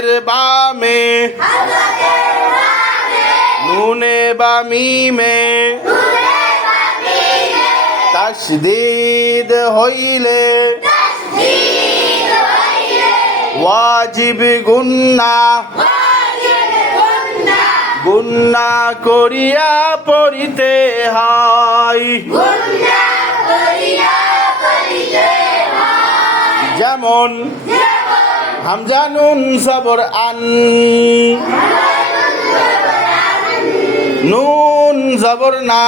হজরতের বামে নুনে বা মিমে তাসদীদ হইলে ওয়াজিব গুন্না করিয়া পড়িতে হয়। যেমন হামজা নুন জবর আন, নুন জবর না,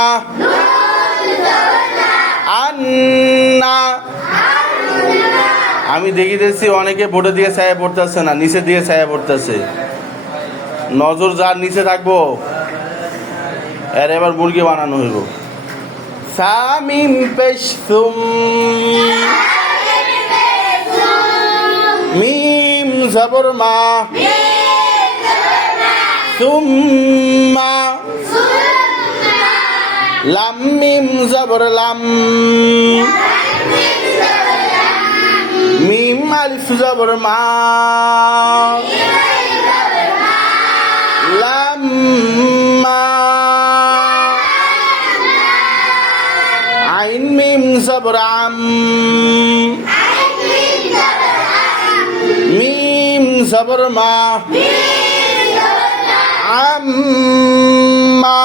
আন্না। আমি দেখিতেছি অনেকে বোর্ডের দিকে ছায়া পড়তেছে না, নিচের দিকে ছায়া পড়তেছে। নজর যার নিচে থাকবো এর এবার মুরগি বানানো হইব। সামিম পেশ তুম, মিম জবর মা, সুম্মা, লাম মিম জবর লাম, মিম আলিফ জবর মা, লাম্মা, আইন মিম জবর আম, মিম জবর মা, আম্মা।